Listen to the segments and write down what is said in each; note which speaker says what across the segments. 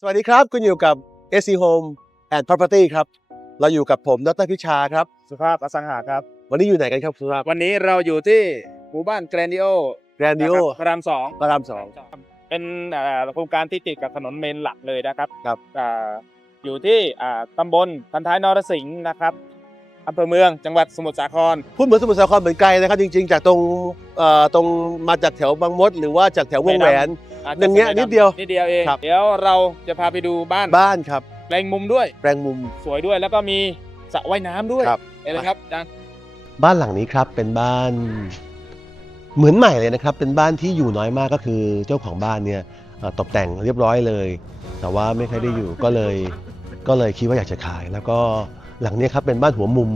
Speaker 1: สวัสดีครับ คุณอยู่กับ SC Home and Property ครับ เราอยู่กับผมดรพิชาครับ
Speaker 2: สุภาพอสังหาครับ
Speaker 1: วันนี้อยู่ไหนกันครับสุภาพ
Speaker 2: วันนี้เราอยู่ที่หมู่บ้านแกรนดิโอ
Speaker 1: แกรนดิโอ
Speaker 2: พระรามสอง
Speaker 1: พระรามสอง
Speaker 2: เป็นเอ่อโครงการที่ติดกับถนนเมนหลักเลยนะครับ
Speaker 1: ครับ
Speaker 2: อ่าอยู่ที่อ่าตำบลพันท้ายนรสิงห์นะครับ อำเภอเมืองจังหวัดสมุทรสาคร
Speaker 1: พูดเหมือนสมุทรสาครเหมือนไกลนะครับ จริงๆ จากตรงเอ่อตรงมาจากแถวบางมด หรือว่าจากแถววงแหวน
Speaker 2: อาจจะ
Speaker 1: อย่างเงี้ย
Speaker 2: ส
Speaker 1: นิดเดียว
Speaker 2: นิดเดียวเอง
Speaker 1: ครับ
Speaker 2: เดี๋ยวเราจะพาไปดูบ้าน
Speaker 1: บ้านครับ
Speaker 2: แปลงมุมด้วย
Speaker 1: แปลงมุม
Speaker 2: สวยด้วยแล้วก็มีสระว่ายน้ำด้วย
Speaker 1: ครับ
Speaker 2: เห็นเลยครับอาจารย์
Speaker 1: บ้านหลังนี้ครับเป็นบ้านเหมือนใหม่เลยนะครับ เป็นบ้านที่อยู่น้อยมากก็คือเจ้าของบ้านเนี่ยเอ่อตกแต่งเรียบร้อยเลย แต่ว่าไม่เคอยได้อยู่ก็เลยก็เลยคิดว่าอยากจะขาย แล้วก็ หลังเนี้ยครับเป็นบ้านหัวมุม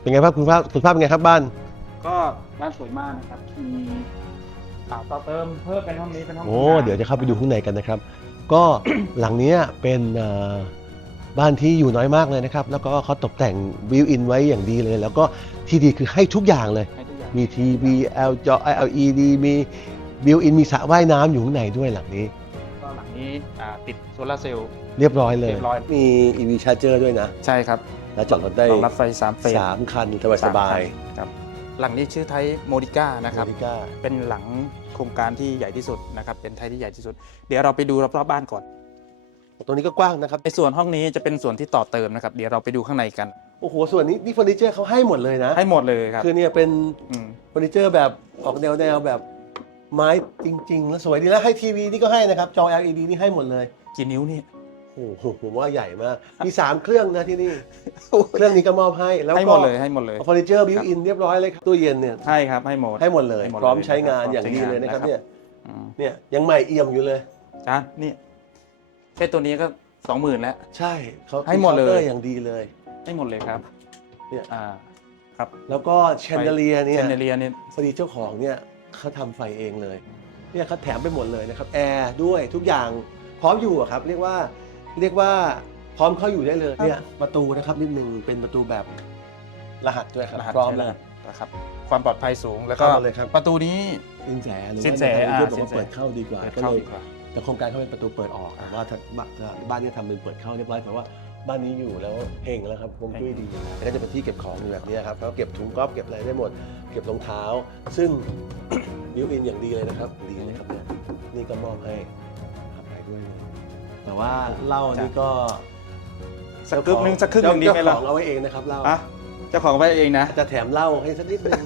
Speaker 1: เป็นไงครับคุณภาพคุณภาพเป็นไงครับบ้าน
Speaker 2: ก็บ้านสวยมากนะครับ มีอ่าต่อเติมเพิ่มเป็นห้องนี้เป็นห้อง
Speaker 1: โอ้
Speaker 2: ทำงาน
Speaker 1: เดี๋ยวจะเข้าไปดูข้างในกันนะครับ ก็ หลังเนี้ยเป็นเอ่อบ้านที่อยู่น้อยมากเลยนะครับ แล้วก็เขาตกแต่งวิวอินไว้อย่างดีเลย แล้วก็ที่ดีคือให้ทุกอย่างเลย
Speaker 2: ให้ทุกอย่าง
Speaker 1: มีทีวี L จอ LED มีบิวอินมีสระว่ายน้ำอยู่ข้างในด้วยหลังนี้
Speaker 2: ก็หลัง นี้อ่าติดโซลาร์เซลล์
Speaker 1: เรียบร้อยเลย
Speaker 2: เรียบร้อย
Speaker 1: มี EV Charger ด้วยนะ
Speaker 2: ใช่ครับ
Speaker 1: แล้วจอดรถได้
Speaker 2: รองรับไฟสามเฟส
Speaker 1: สามคันสบายสบาย
Speaker 2: ครับหลังนี้ชื่อไทยโมดิก้านะครับ
Speaker 1: โมดิก้า
Speaker 2: เป็นหลังโครงการที่ใหญ่ที่สุดนะครับ เป็นไทยที่ใหญ่ที่สุด เดี๋ยวเราไปดูรอบๆบ้านก่อน
Speaker 1: ตรงนี้ก็กว้างนะครับ
Speaker 2: ในส่วนห้องนี้จะเป็นส่วนที่ต่อเติมนะครับ เดี๋ยวเราไปดูข้างในกัน
Speaker 1: โอ้โห ส่วนนี้นี่เฟอร์นิเจอร์เขาให้หมดเลยนะ
Speaker 2: ให้หมดเลยครับ
Speaker 1: คือเนี่ยเป็น
Speaker 2: ม
Speaker 1: เฟอร์นิเจอร์แบบออกแนวแนวแบบ ไม้จริง ๆ แล้วสวยดีแล้วให้ทีวีนี่ก็ให้นะครับ จอ LED นี่ให้หมดเลย
Speaker 2: กี่นิ้วนี่
Speaker 1: โอ้โหผมว่าใหญ่มาก มี 3 เครื่องนะที่นี่ เครื่องนี้ก็มอบให้ แล้ว
Speaker 2: ให้หม
Speaker 1: ก็
Speaker 2: ดเลยให้หมดเลย
Speaker 1: เฟอร์นิเจอร์บิวอินเรียบร้อยเลยครับตู้เย็นเนี่ย
Speaker 2: ให้ครับให้หมด
Speaker 1: ให้หมดเลย
Speaker 2: ให้หมด
Speaker 1: พร้อมใช้
Speaker 2: เลย
Speaker 1: งาน
Speaker 2: นะครับ
Speaker 1: อย่างดีเลยนะครับ
Speaker 2: พร้อมใช้งาน
Speaker 1: เนี่ย
Speaker 2: อืม
Speaker 1: เนี่ยยังใหม่เอี่ยมอยู่เลย
Speaker 2: จ้านี่แค่ตัวนี้ก็สองหมื่นแล้ว
Speaker 1: ใช่เขา
Speaker 2: ให้หมดเลย
Speaker 1: คาน์ตอร์อย่างดีเลย
Speaker 2: ให้หมดเลยครับ
Speaker 1: เนี่ย
Speaker 2: อ่าครับ
Speaker 1: แล้วก็แชนเดเลียเนี่ย
Speaker 2: เชนเดเลียเนี่ย
Speaker 1: พอดีเจ้าของเนี่ย เขาทำไฟเองเลยเนี่ยเขาแถมไปหมดเลยนะครับแอร์ด้วยทุกอย่างพร้อมอยู่อะครับเรียกว่าเรียกว่าพร้อมเข้าอยู่ได้เลยเนี่ยประตูนะครับนิดนึงเป็นประตูแบบรหัสด้วยครับ
Speaker 2: รหัส
Speaker 1: พร้อม
Speaker 2: ใช้
Speaker 1: เล
Speaker 2: ร
Speaker 1: ย
Speaker 2: หัสนะครับ ความปลอดภัยสูงแล้วก็
Speaker 1: เข้ามาเลยครับ
Speaker 2: ประตูนี้
Speaker 1: สินแสหรือ
Speaker 2: สิน
Speaker 1: ว่า
Speaker 2: แส
Speaker 1: ในทาง
Speaker 2: อ่า
Speaker 1: ยูทูบบอก
Speaker 2: สิน
Speaker 1: ว่า
Speaker 2: แส
Speaker 1: เปิดเข้าดีกว่า
Speaker 2: เปิด
Speaker 1: ก็
Speaker 2: เข้า
Speaker 1: เลย
Speaker 2: ดีกว่า
Speaker 1: แต่โครงการเขาเป็นประตูเปิดออกแต่ว่าถ้าบ้านที่ทำเป็นเปิดเข้าเรียบร้อยเพราะว่าบ้านนี้อยู่แล้วเฮงแล้วครับคงจุ้ยดีแล้วก็จะเป็นที่เก็บของอยู่แบบนี้ครับเขาเก็บถุงก๊อฟเก็บอะไรได้หมด เก็บรองเท้า ซึ่ง บิวอินอย่างดีเลยนะครับ ดีเลยครับเนี่ยนี่ก็มอบให้ทำไปด้วยเลยแต่ว่าเหล้านี่ก็
Speaker 2: สักครึ่งหนึงสักครึ่งหนึงดีไหม
Speaker 1: เจ้า
Speaker 2: ล่ะ
Speaker 1: ของเอาไว้เองนะครับเหล้า
Speaker 2: อะเจ้าของไปเองนะ
Speaker 1: จะแถมเหล้าให้สักนิดนึง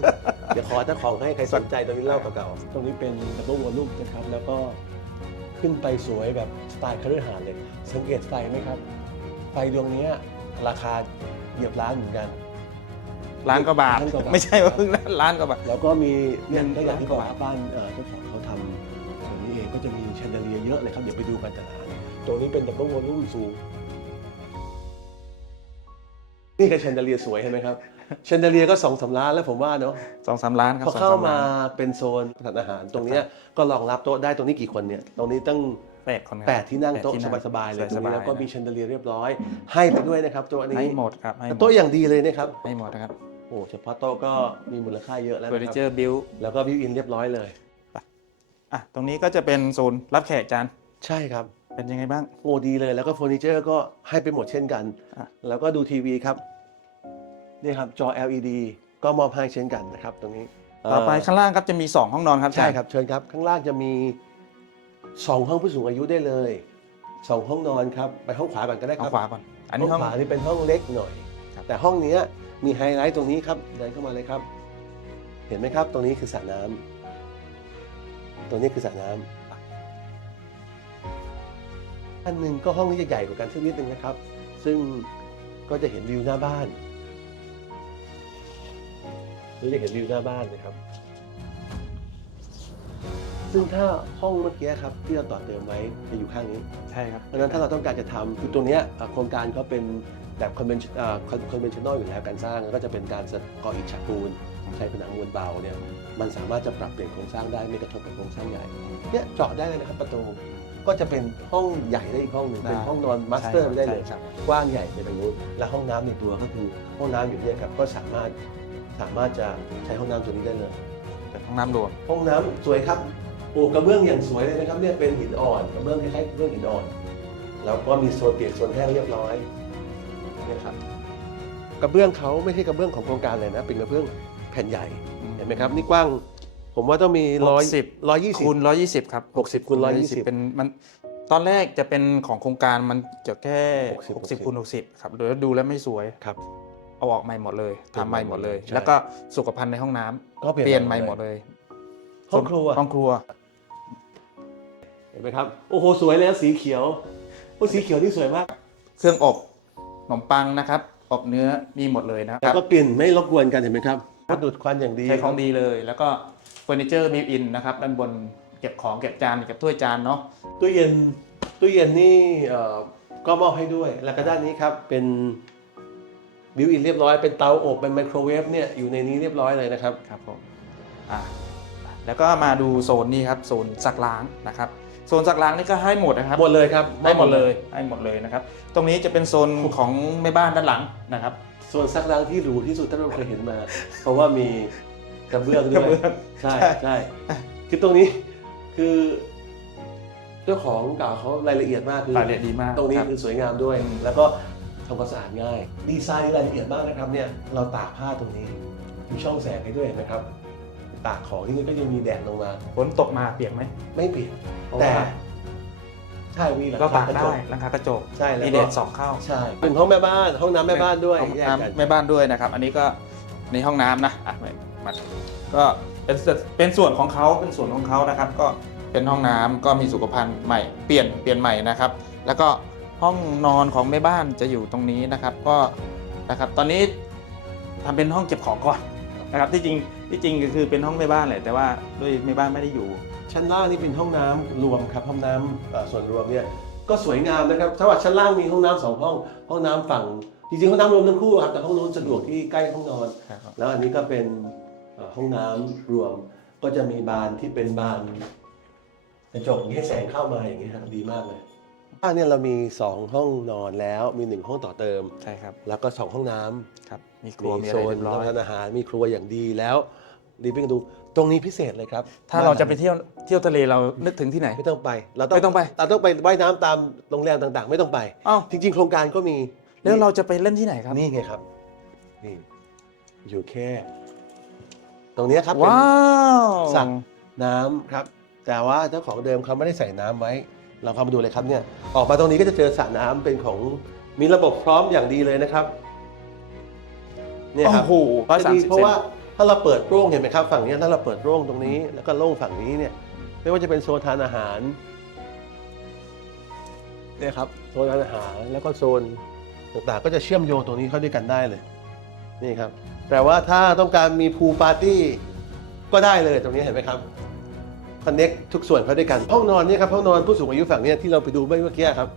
Speaker 1: เดี๋ยวขอเจ้าของให้ใครสนใจตรงนี้เหล้าเก่าๆตรงนี้เป็นดับเบิลวอลลุ่มนะครับ แล้วก็ขึ้นไปสวยแบบสไตล์คฤหาสน์เลย สังเกตไฟไหมครับ ไฟดวงเนี้ยราคาเหยียบล้านเหมือนกัน
Speaker 2: ล้านกว่าบาท
Speaker 1: ล้านกว่าบาท
Speaker 2: ไม่ใช่ว่าเพิ่งล้านกว่าบาท
Speaker 1: แล้วก็มีเนี่ย
Speaker 2: เงิน
Speaker 1: ก็อย่างที่บอก
Speaker 2: ล้านกว่าบาท
Speaker 1: บ้านเอ่อเจ้าของเขาทำตรงนี้เองก็จะมีแชนเดอเลียเยอะเลยครับ เดี๋ยวไปดูกันแต่ละอันตรงนี้เป็นดับเบิลวอลลุ่มสูง นี่คือแชนเดอเลียสวยเห็นไหมครับแชนเดอเลียก็สองสามล้านแล้วผมว่าเนาะ
Speaker 2: สองสามล้านครับ
Speaker 1: พอ
Speaker 2: สอง
Speaker 1: เข้า
Speaker 2: สาม
Speaker 1: มา
Speaker 2: ล้าน
Speaker 1: เป็นโซนทานอาหารตรงเนี้ยก็รองรับโต๊ะได้ตรงนี้กี่คนเนี่ย ตรงนี้ตั้ง
Speaker 2: แปดคนครับ
Speaker 1: แปดที่นั่งโต๊ะ
Speaker 2: แปดที่
Speaker 1: สบายๆเลยตรง
Speaker 2: ส
Speaker 1: นี้
Speaker 2: บายๆ
Speaker 1: แล้วก็มี
Speaker 2: นะ
Speaker 1: แชนเดอเลียเรียบร้อย ให้ไปด้วยนะครับโต๊ะนี้
Speaker 2: ให้หมดครับให้หมด
Speaker 1: โต๊ะอย่างดีเลยนะครับ
Speaker 2: ให้หมดนะครับ
Speaker 1: โอ้เฉพาะโต๊ะก็มีมูลค่าเยอะแล้ว
Speaker 2: เฟอร์นิ
Speaker 1: นะค
Speaker 2: เจ
Speaker 1: รับ
Speaker 2: อร์บิล
Speaker 1: แล้วก็วิวอินเรียบร้อยเลย
Speaker 2: อะตรงนี้ก็จะเป็นโซนรับแขกจาน
Speaker 1: ใช่ครับ
Speaker 2: เป็นยังไงบ้าง
Speaker 1: โอ้ดีเลยแล้วก็เฟอร์นิเจอร์ก็ให้ไปหมดเช่นกัน
Speaker 2: อะ
Speaker 1: แล้วก็ดูทีวีครับนี่ครับจอ LED ก็มอบให้เช่นกันนะครับ ตรงนี้
Speaker 2: ต่อไป
Speaker 1: เข้า
Speaker 2: งล่างครับจะมี 2 ห้องนอนครับ
Speaker 1: ใช่
Speaker 2: อาจาย์
Speaker 1: ครับเชิญครับ ข้างล่างจะมีสองห้องผู้สูงอายุได้เลยสองห้องนอนครับ ไปห้องขวาก่อนก็ได้ค
Speaker 2: เอา
Speaker 1: รับ
Speaker 2: ขวาก่อนอันนี้ห้อง
Speaker 1: ขวานี่เป็นห้องเล็กหน่อย
Speaker 2: ครับ
Speaker 1: แต่ห้องเนี้ย มีไฮไลท์ตรงนี้ครับเดินเข้ามาเลยครับ เห็นไหมครับ ตรงนี้คือสระน้ำตรงนี้คือสระน้ำอันหนึ่งก็ห้องนี้จะใหญ่กว่ากันสักนิดนึงนะครับ ซึ่งก็จะเห็นวิวหน้าบ้านนี่จะเห็นวิวหน้าบ้านนะครับ ซึ่งถ้าห้องเมื่อกี้ครับที่เราต่อเติมไว้จะอยู่ข้างนี้
Speaker 2: ใช่ครับ
Speaker 1: เพราะฉะนั้นถ้าเราต้องการจะทำคือตัวเนี้ยอะโครงการเขาเป็น แบบคอนเวนคอนเวนชั่นอลอยู่แล้วการสร้างแล้วก็จะเป็นการก่ออิฐฉากปูนใช้ผนังมวลเบาเนี่ยมันสามารถจะปรับเปลี่ยนโครงสร้างได้ไม่กระทบกับโครงสร้างใหญ่เนี่ยเจาะได้เลยนะครับประตูก็จะเป็นห้องใหญ่ได้อีกห้องหนึ่ง
Speaker 2: ได้
Speaker 1: เป็นห้องนอนมาสเตอร์
Speaker 2: ใช่
Speaker 1: ได้เลย
Speaker 2: ใช่ครับ
Speaker 1: กว้างใหญ่ไปตรงนู้นและห้องน้ำในตัวก็คือห้องน้ำอยู่เนี่ยครับก็สามารถสามารถจะใช้ห้องน้ำตัวนี้ได้เลย
Speaker 2: เป็นห้องน้ำรวม
Speaker 1: ห้องน้ำสวยครับโอ้กระเบื้องอย่างสวยเลยนะครับเนี่ยเป็นหินอ่อนกระเบื้องคล้ายๆกระเบื้องหินอ่อนแล้วก็มีโซนเปียกโซนแห้งเรียบร้อย เนี่ยครับกระเบื้องเขาไม่ใช่กระเบื้องของโครงการเลยนะ เป็นกระเบื้องแผ่นใหญ่เห็นไหมครับนี่กว้างผมว่าต้องมีร้อย
Speaker 3: 60
Speaker 1: ร้อยยี่สิบ
Speaker 3: คูณร้อยยี่สิบครับ
Speaker 1: 60คูณ120
Speaker 3: เป็นมันตอนแรกจะเป็นของโครงการมันจะแค่
Speaker 1: 60
Speaker 3: 60คูณ60ครับเดี๋ยวดูแล้วไม่สวย
Speaker 1: ครับ
Speaker 3: เอาออกใหม่หมดเลย
Speaker 1: เปลี่ยน
Speaker 3: ทำใหม่หมดเลย
Speaker 1: ใช่
Speaker 3: แล้วก็สุขภัณฑ์ในห้องน้ำ
Speaker 1: ก็เปลี่ยน
Speaker 3: เปลี่ยน
Speaker 1: ให
Speaker 3: ให
Speaker 1: ม่
Speaker 3: ม่
Speaker 1: ห
Speaker 3: ห
Speaker 1: ม
Speaker 3: ม
Speaker 1: ด
Speaker 3: ด
Speaker 1: เล
Speaker 3: เลยย
Speaker 1: ห้องครัว
Speaker 3: ห้องครัว
Speaker 1: เห็นไหมครับ โอ้โหสวยเลยนะสีเขียวโอ้สีเขียวนี่สวยมาก
Speaker 3: เครื่องอบข นมปังนะครับอบเนื้อมีหมดเลยนะค
Speaker 1: แล้ว
Speaker 3: รับ
Speaker 1: ก็กลิ่นไม่รบกวนกันเห็นไหมครับก็ดูดควันอย่างดี
Speaker 3: ใช้ของดีเลย แล้วก็เฟอร์นิเจอร์บิวอินนะครับด้านบนเก็บของเก็บจานเก็บถ้วยจานเนาะ
Speaker 1: ตู้เย็นตู้เย็นนี่เอ่อก็มอบให้ด้วย แล้วก็ด้านนี้ครับเป็นบิวอินเรียบร้อย เป็นเตาอบเป็นไมโครเวฟเนี่ยอยู่ในนี้เรียบร้อยเลยนะครับ
Speaker 3: ครับผมอ่าแล้วก็มาดูโซนนี้ครับ โซนซักล้างนะครับ โซนซักล้างนี่ก็ให้หมดนะครับ
Speaker 1: หมดเลยครับ
Speaker 3: ให้หมดเลยให้หมดเลยนะครับ ตรงนี้จะเป็นโซนของแม่บ้านด้านหลังนะครับ
Speaker 1: ส่วนซักล้างที่หรูที่สุดที่เราเคยเห็นมา เพราะว่ามีกระเบื้องด้
Speaker 3: กระ
Speaker 1: วย
Speaker 3: เบื้อง
Speaker 1: ใช่
Speaker 3: ใช่
Speaker 1: ใช่คือตรงนี้คือเจ้าของกล่าวเขารายละเอียดมากคือ
Speaker 3: รายละเอียดดีมาก
Speaker 1: ตรงนี้
Speaker 3: ครับ
Speaker 1: คือสวยงามด้วย แล้วก็ทำความสะอาดง่าย ดีไซน์รายละเอียดมากนะครับเนี่ยเราตากผ้าตรงนี้มีช่องแสงให้ด้วยเห็นไหมครับ ตากของที่นี่ก็ยังมีแดดลงมา
Speaker 3: ฝนตกมาเปียกไหม
Speaker 1: ไม่เปียก
Speaker 3: เพราะ
Speaker 1: แต่
Speaker 3: ว่า
Speaker 1: ใช่มีหลัง
Speaker 3: ก็
Speaker 1: คา
Speaker 3: ตาก
Speaker 1: กระจ
Speaker 3: ได้
Speaker 1: ก
Speaker 3: หลังคากระจก
Speaker 1: ใช่แล้วก็
Speaker 3: มีแดดส่องเข้า
Speaker 1: ใช่เป็นห้องแม่บ้านห้องน้ำแม่บ้านด้วย
Speaker 3: ห้อง
Speaker 1: แยกกัน
Speaker 3: น้ำแม่บ้านด้วยนะครับ อันนี้ก็ในห้องน้ำนะอะไม่มาก็เป็นส่วนเป็นส่วนของเขาเป็นส่วนของเขานะครับ ก็เป็นห้องน้ำก็มีสุขภัณฑ์ใหม่เปลี่ยนเปลี่ยนใหม่นะครับ แล้วก็ห้องนอนของแม่บ้านจะอยู่ตรงนี้นะครับ ก็นะครับ ตอนนี้ทำเป็นห้องเก็บของก่อนนะครับ ที่จริง ที่จริงก็คือเป็นห้องแม่บ้านแหละแต่ว่าด้วยแม่บ้านไม่ได้อยู่
Speaker 1: ชั้นล่างนี่เป็นห้องน้ำรวมครับห้องน้ำเอ่อส่วนรวมเนี่ยก็สวยงามนะครับถ้าว่าชั้นล่างมีห้องน้ำสองห้อง ห้องน้ำฝั่งจริงๆห้องน้ำรวมทั้งคู่ครับแต่ห้องนู้นสะดวกที่ใกล้ห้องนอน
Speaker 3: ครับ
Speaker 1: แล้วอันนี้ก็เป็นเอ่อห้องน้ำรวมก็จะมีบานที่เป็นบานกระจกให้แสงเข้ามาอย่างนี้ยครับดีมากเลยบ้านเนี่ยเรามี 2 ห้องนอนแล้วมี 1 ห้องต่อเติม
Speaker 3: ใช่ครับ
Speaker 1: แล้วก็ 2 ห้องน้ำ
Speaker 3: ครับ มีครัวมี
Speaker 1: มี
Speaker 3: อะ
Speaker 1: โซ
Speaker 3: ไร
Speaker 1: น
Speaker 3: เรียบร้
Speaker 1: รั
Speaker 3: อบย
Speaker 1: ประทานอาหารมีครัวอย่างดีแล้ว รีบไปดู ตรงนี้พิเศษเลยครับ
Speaker 3: ถ้าเราจะไปเที่ยวเที่ยวทะเลเรานึกถึงที่ไหน
Speaker 1: ไม่ต้องไป เราต้อง
Speaker 3: ไม่ต้องไป
Speaker 1: เราต้องไปว่ายน้ำตามโรงแรมต่างๆ ไม่ต้องไป
Speaker 3: อ้าว
Speaker 1: จริง ๆ โครงการก็มี
Speaker 3: แล้วเราจะไปเล่นที่ไหนครับ
Speaker 1: นี่ไงครับนี่อยู่แค่ ตรงเนี้ยครับเป็น
Speaker 3: ว้าว
Speaker 1: สระ น้ำครับ แต่ว่าเจ้าของเดิมเขาไม่ได้ใส่น้ำไว้ เราเข้ามาดูเลยครับเนี่ยออกมาตรงนี้ก็จะเจอสระน้ำเป็นของมีระบบพร้อมอย่างดีเลยนะครับเนี่ยครับ
Speaker 3: โอ้โหร้อย
Speaker 1: จะ
Speaker 3: สาม
Speaker 1: ดี
Speaker 3: สิบ
Speaker 1: เพราะว่า ถ้าเราเปิดโร่งเห็นไหมครับฝั่งนี้ถ้าเราเปิดโร่งตรงนี้ แล้วก็โล่งฝั่งนี้เนี่ยไม่ว่าจะเป็นโซนทานอาหารเนี่ยครับโซนทานอาหารแล้วก็โซนต่างๆ ก็จะเชื่อมโยงตรงนี้เข้าด้วยกันได้เลยนี่ครับ แต่ว่าถ้าต้องการมีพูลปาร์ตี้ก็ได้เลยตรงนี้เห็นไหมครับคอนเน็กทุกส่วนเข้าด้วยกัน ห้องนอนเนี่ยครับห้องนอนผู้สูงอายุฝั่งเนี้ที่เราไปดูเมื่อกี้ครับ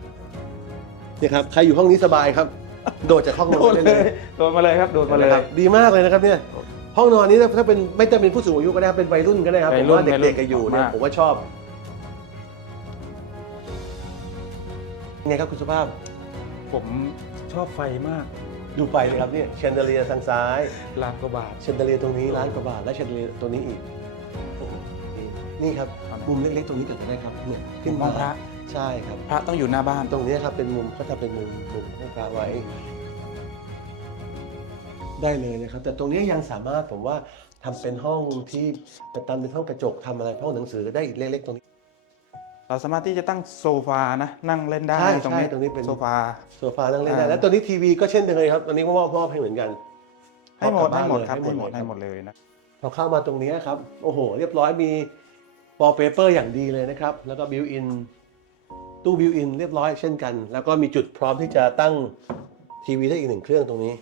Speaker 1: เนี่ยครับใครอยู่ห้องนี้สบายครับ โดดจากห้องน
Speaker 3: โด
Speaker 1: อน
Speaker 3: น
Speaker 1: ได้
Speaker 3: เล
Speaker 1: เลยย
Speaker 3: โดนมาเลยครับโดนมาเลย
Speaker 1: นะครับดีมากเลยนะครับเนี่ย ห้องนอนนี้ถ้าเป็นไม่จำเป็นผู้สูงอายุก็ได้เป็นวัยรุ่นก็ได้ครับ
Speaker 3: วั
Speaker 1: ผ
Speaker 3: ย
Speaker 1: ม
Speaker 3: รุ่น
Speaker 1: ว่า
Speaker 3: วัยรุ่
Speaker 1: เด็
Speaker 3: น
Speaker 1: กๆก็อยู่เนี่ย
Speaker 3: มาก
Speaker 1: ผมว่าชอบไงครับคุณสุภาพ
Speaker 3: ผมชอบไฟมาก
Speaker 1: ดูไปเลยครับเนี่ยเชนเดเลียทางซ้าย
Speaker 3: ล้านกว่าบาท
Speaker 1: เชนเดเลียตรงนี้ล้านกว่าบาทและเชนเดเลียตัวนี้อีกโอ้โหนี่นี่ครับ
Speaker 3: ครับ
Speaker 1: มุมเล็กๆตรงนี้เกิดได้ครับเนี่ยขึ้น
Speaker 3: ห้
Speaker 1: มา
Speaker 3: องพระ
Speaker 1: ใช่ครับ
Speaker 3: พระต้องอยู่หน้าบ้าน
Speaker 1: ตรงนี้ครับเป็นมุมเขาจะเป็นมุมมุมให้พระไว้ ได้เลยนะครับ แต่ตรงนี้ยังสามารถผมว่าทำเป็นห้องที่จะทำเป็นห้องกระจกทำอะไรห้องหนังสือได้อีกเล็กๆตรงนี้
Speaker 3: เราสามารถที่จะตั้งโซฟานะนั่งเล่นได้
Speaker 1: ใช่
Speaker 3: ตรงนี้
Speaker 1: ใช่ตรงนี้เป็น
Speaker 3: โซฟา
Speaker 1: โซฟานั่งเล่นได้
Speaker 3: อ่า
Speaker 1: แล้วตัวนี้ทีวีก็เช่นเดิมเลยครับตัวนี้ก็มอบมอบให้เหมือนกัน
Speaker 3: ให้หมด
Speaker 1: เอากลั
Speaker 3: ให้
Speaker 1: บ
Speaker 3: หมด
Speaker 1: บ้าน
Speaker 3: ครับ
Speaker 1: เลย
Speaker 3: ให้หมด
Speaker 1: ให้
Speaker 3: ให้
Speaker 1: ห
Speaker 3: ห
Speaker 1: ม
Speaker 3: ม
Speaker 1: ด
Speaker 3: ดเลยนะ
Speaker 1: พอเข้ามาตรงนี้ครับโอ้โห เรียบร้อยมีวอลเปเปอร์อย่างดีเลยนะครับ แล้วก็บิวอินตู้บิวอินเรียบร้อยเช่นกัน แล้วก็มีจุดพร้อมที่จะตั้งทีวีได้อีกหนึ่งเครื่องตรงนี้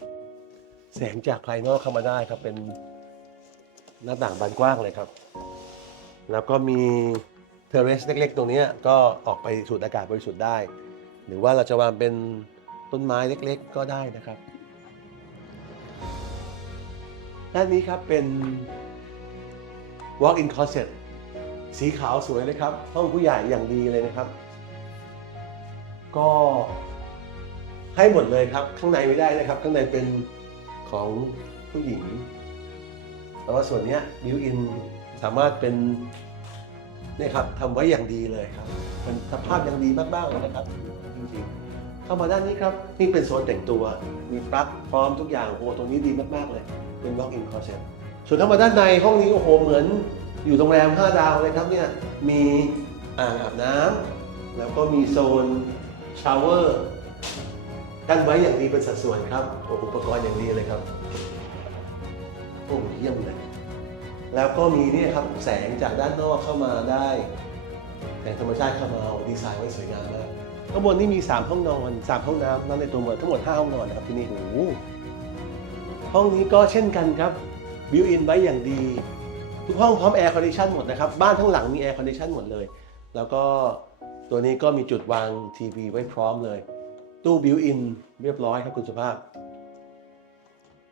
Speaker 1: แสงจากภายนอกเข้ามาได้ครับ เป็นหน้าต่างบานกว้างเลยครับ แล้วก็มีเทเรสเล็ก ๆ ตรงนี้ก็ออกไปสูดอากาศบริสุทธิ์ได้ หรือว่าเราจะวางเป็นต้นไม้เล็ก ๆ ก็ได้นะครับ ด้านนี้ครับเป็น walk in closet สีขาวสวยเลยครับ ห้องผู้ใหญ่อย่างดีเลยนะครับ ก็ให้หมดเลยครับ ข้างในไม่ได้นะครับ ข้างในเป็น ของผู้หญิง แต่ว่าส่วนนี้ย built in สามารถเป็นนี่ครับทำไว้อย่างดีเลยครับ มันสภาพยังดีมากๆเลยนะครับจริงๆเข้ามาด้านนี้ครับ นี่เป็นโซนแต่งตัว มีปลั๊กพร้อมทุกอย่างโอ้โหตรงนี้ดีมากๆเลย เป็น walk in closet ส่วนเข้ามาด้านในห้องนี้โอ้โหเหมือนอยู่โรงแรม 5 ดาวเลยครับเนี่ยมีอ่างอาบน้ำแล้วก็มีโซนชาวเวอร์ กั้นไว้อย่างดีเป็นสัดส่วนครับ อุปกรณ์อย่างดีเลยครับโอ้เยี่ยมเลย แล้วก็มีเนี่ยครับแสงจากด้านนอกเข้ามาได้แสงธรรมชาติเข้ามาเอาดีไซน์ไว้สวยงามมากข้างบนนี่มี 3 ห้องนอน 3 ห้องน้ำนั่นในตัวหมดทั้งหมด 5 ห้องนอนนะครับที่นี่โอ้ห้องนี้ก็เช่นกันครับบิวอินไว้อย่างดี ทุกห้องพร้อมแอร์คอนดิชันหมดนะครับ บ้านทั้งหลังมีแอร์คอนดิชันหมดเลย แล้วก็ตัวนี้ก็มีจุดวางทีวีไว้พร้อมเลย ตู้บิวอินเรียบร้อยครับคุณสุภาพ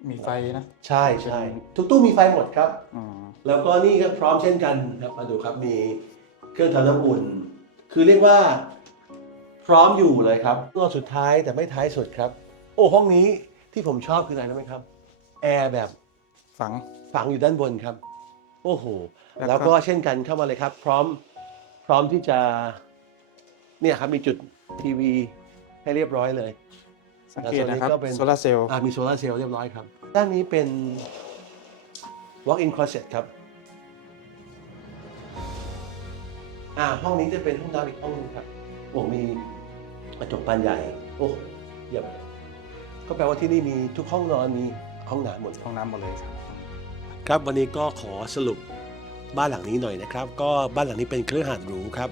Speaker 3: มีไฟนะ
Speaker 1: ใช่ใช่ทุกตู้มีไฟหมดครับ
Speaker 3: อ๋อ
Speaker 1: แล้วก็นี่ก็พร้อมเช่นกันครับมาดูครับมีเครื่องทำน้ำอุ่น คือเรียกว่าพร้อมอยู่เลยครับตัวสุดท้ายแต่ไม่ท้ายสุดครับ โอ้ห้องนี้ที่ผมชอบคืออะไรรู้ไหมครับแอร์แบบ
Speaker 3: ฝัง
Speaker 1: ฝังอยู่ด้านบนครับ โอ้โห
Speaker 3: แล้วก็
Speaker 1: แล้วก็เช่นกันเข้ามาเลยครับ พร้อมพร้อมที่จะเนี่ยครับมีจุดทีวี ให้เรียบร้อยเลย
Speaker 3: สังเกตนะครับ
Speaker 1: แล้วตัวนี้ก็เป็น
Speaker 3: โซลาร์เซลล์
Speaker 1: อ่ามีโซลาร์เซลล์เรียบร้อยครับ ด้านนี้เป็น walk-in closet ครับอ่าห้องนี้จะเป็นห้องน้ำอีกห้องหนึงครับโอ้มีกระจกบานใหญ่ โอ้เยี่ยมก็แปลว่าที่นี่มีทุกห้องนอนมีห้องน้ำหมด
Speaker 3: ห้องน้ำหมดเลยครับ
Speaker 1: ครับวันนี้ก็ขอสรุปบ้านหลังนี้หน่อยนะครับ ก็บ้านหลังนี้เป็นเครือหาดหรูครับ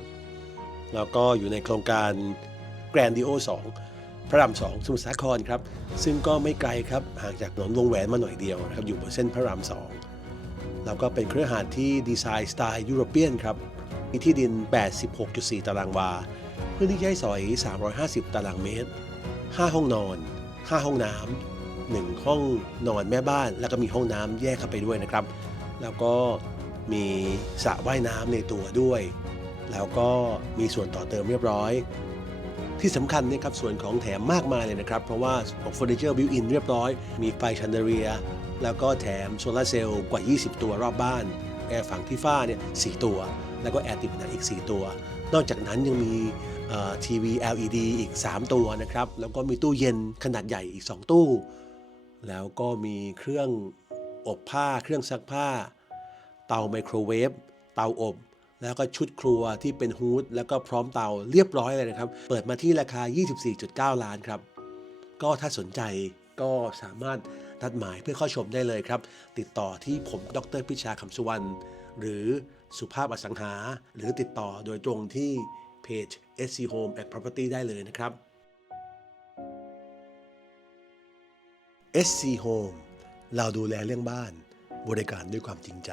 Speaker 1: แล้วก็อยู่ในโครงการ Grandio 2พระราม2สมุทรสาครครับ ซึ่งก็ไม่ไกลครับห่างจากถนนวงแหวนมาหน่อยเดียวนะครับอยู่บนเส้นพระราม2แล้วก็เป็นเครือหาดที่ดีไซน์สไตล์ยุโรเปียนครับมีที่ดิน 86.4 ตารางวาพื้นที่ใช้สอย 350 ตารางเมตร 5 ห้องนอน 5 ห้องน้ำหนึ่งห้องนอนแม่บ้าน แล้วก็มีห้องน้ำแยกเข้าไปด้วยนะครับ แล้วก็มีสระว่ายน้ำในตัวด้วย แล้วก็มีส่วนต่อเติมเรียบร้อย ที่สำคัญเนี่ยครับส่วนของแถมมากมายเลยนะครับ เพราะว่าของเฟอร์นิเจอร์บิวอินเรียบร้อย มีไฟชันเดเรีย แล้วก็แถมโซลาเซลล์กว่า 20 ตัวรอบบ้าน แอร์ฝั่งที่ฝ้าเนี่ยสตัว แล้วก็แอร์ติดผนังอีก 4 ตัว นอกจากนั้นยังมีทีวี LED อีก 3 ตัวนะครับ แล้วก็มีตู้เย็นขนาดใหญ่อีก 2 ตู้ แล้วก็มีเครื่องอบผ้า เครื่องซักผ้า เตาไมโครเวฟ เตาอบ แล้วก็ชุดครัวที่เป็นฮูดแล้วก็พร้อมเตาเรียบร้อยเลยนะครับ เปิดมาที่ราคา 24.9 ล้านครับ ก็ถ้าสนใจก็สามารถนัดหมายเพื่อเข้าชมได้เลยครับ ติดต่อที่ผมดรพิชาคำสุวรรณหรือสุภาพอสังหา หรือติดต่อโดยตรงที่เพจ SC Home and Property ได้เลยนะครับ SC Home เราดูแลเรื่องบ้าน บริการด้วยความจริงใจ